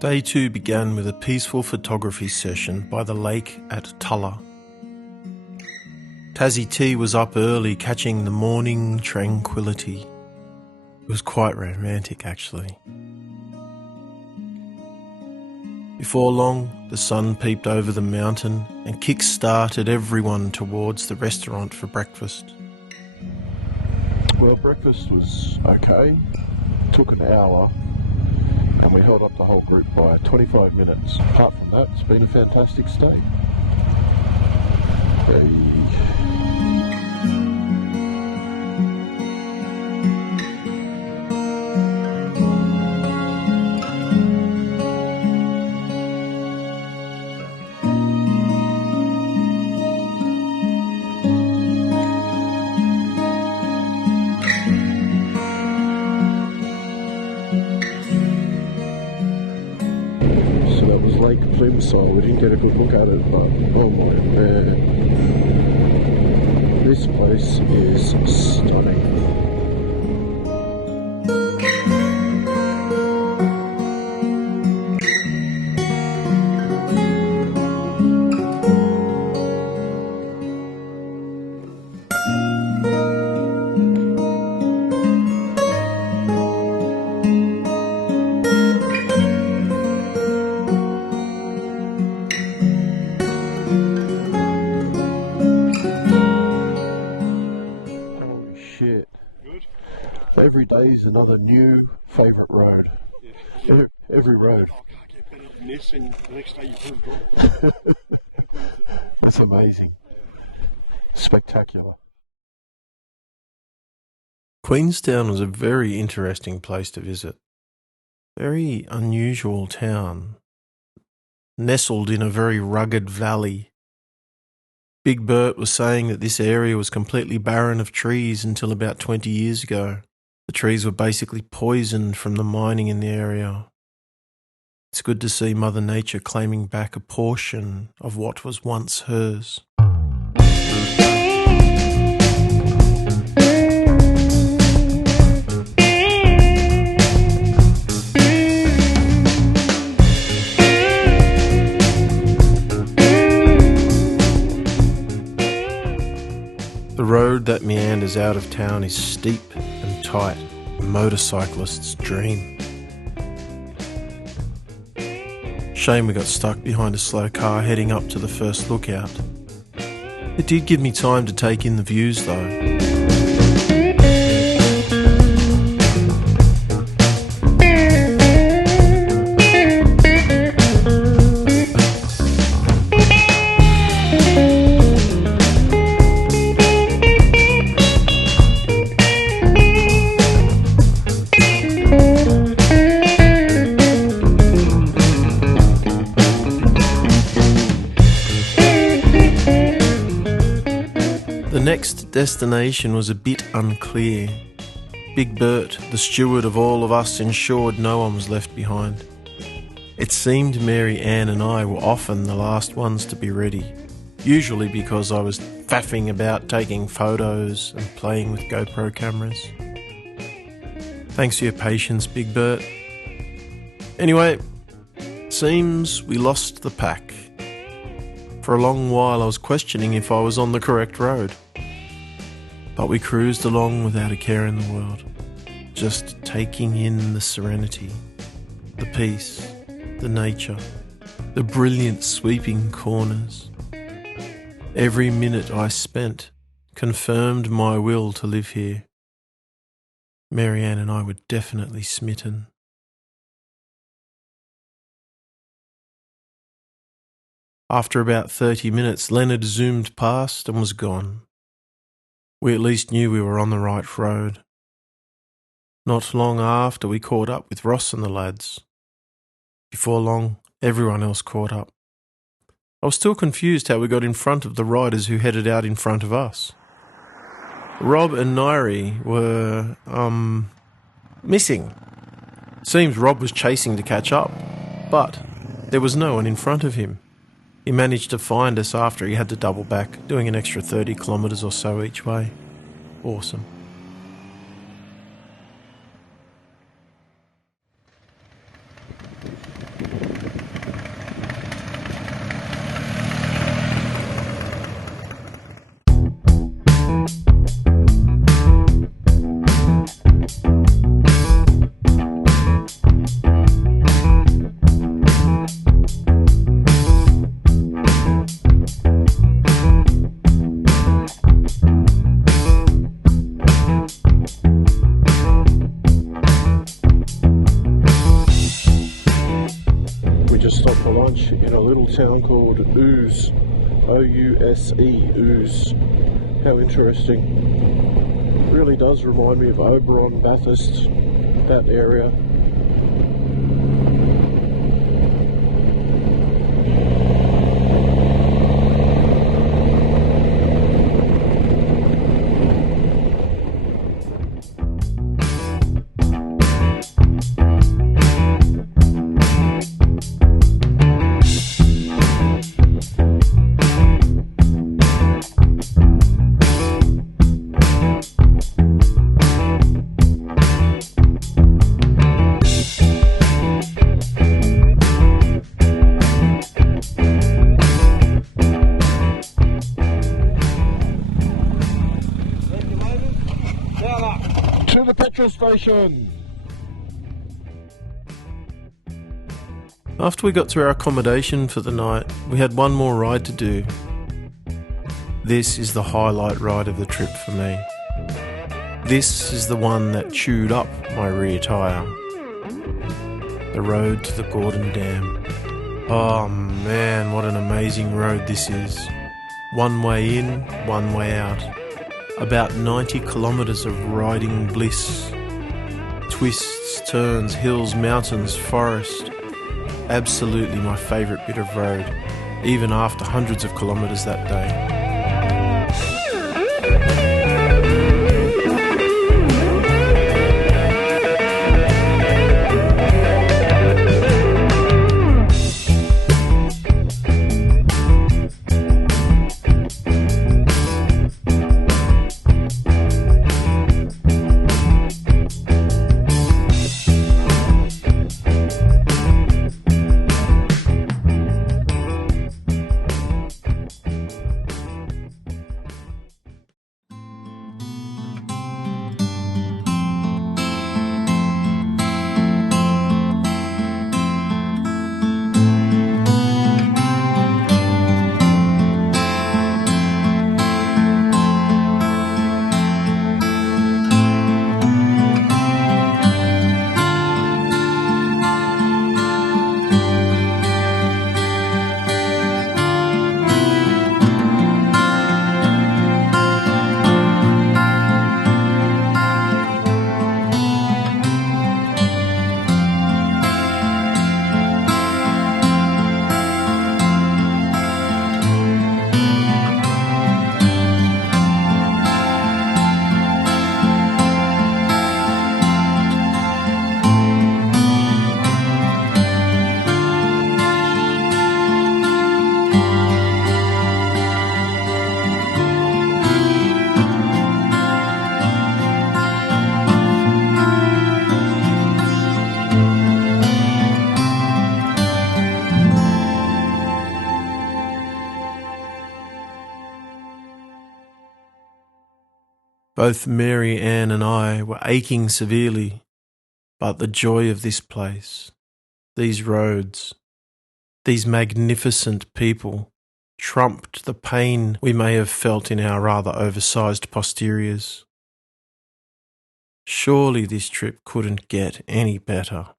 Day 2 began with a peaceful photography session by the lake at Tulla. Tassie T was up early catching the morning tranquility. It was quite romantic actually. Before long, the sun peeped over the mountain and kick-started everyone towards the restaurant for breakfast. Well, breakfast was okay. Took an hour. And we held up the whole group by 25 minutes. Apart from that, it's been a fantastic stay. Lake Plimsoll. We didn't get a good look at it, but oh my man, this place is stunning. Every day is another new favourite road. Yeah. Every road. Oh, I can't get better than this, and the next day you prove it. That's amazing. Spectacular. Queenstown was a very interesting place to visit. Very unusual town, nestled in a very rugged valley. Big Bert was saying that this area was completely barren of trees until about 20 years ago. The trees were basically poisoned from the mining in the area. It's good to see Mother Nature claiming back a portion of what was once hers. The road that meanders out of town is steep and tight, a motorcyclist's dream. Shame we got stuck behind a slow car heading up to the first lookout. It did give me time to take in the views though. The next destination was a bit unclear. Big Bert, the steward of all of us, ensured no one was left behind. It seemed Mary Ann and I were often the last ones to be ready, usually because I was faffing about taking photos and playing with GoPro cameras. Thanks for your patience, Big Bert. Anyway, seems we lost the pack. For a long while I was questioning if I was on the correct road. But we cruised along without a care in the world, just taking in the serenity, the peace, the nature, the brilliant sweeping corners. Every minute I spent confirmed my will to live here. Mary Ann and I were definitely smitten. After about 30 minutes, Leonard zoomed past and was gone. We at least knew we were on the right road. Not long after, we caught up with Ross and the lads. Before long, everyone else caught up. I was still confused how we got in front of the riders who headed out in front of us. Rob and Nairi were, missing. Seems Rob was chasing to catch up, but there was no one in front of him. He managed to find us after he had to double back, doing an extra 30 kilometres or so each way. Awesome. a little town called Ouse, O-U-S-E, Ouse. How interesting. Really does remind me of Oberon, Bathurst, that area. To the petrol station! After we got to our accommodation for the night, we had one more ride to do. This is the highlight ride of the trip for me. This is the one that chewed up my rear tyre. The road to the Gordon Dam. Oh man, what an amazing road this is. One way in, one way out. About 90 kilometres of riding bliss. Twists, turns, hills, mountains, forest. Absolutely my favourite bit of road, even after hundreds of kilometres that day. Both Mary Ann and I were aching severely, but the joy of this place, these roads, these magnificent people, trumped the pain we may have felt in our rather oversized posteriors. Surely this trip couldn't get any better.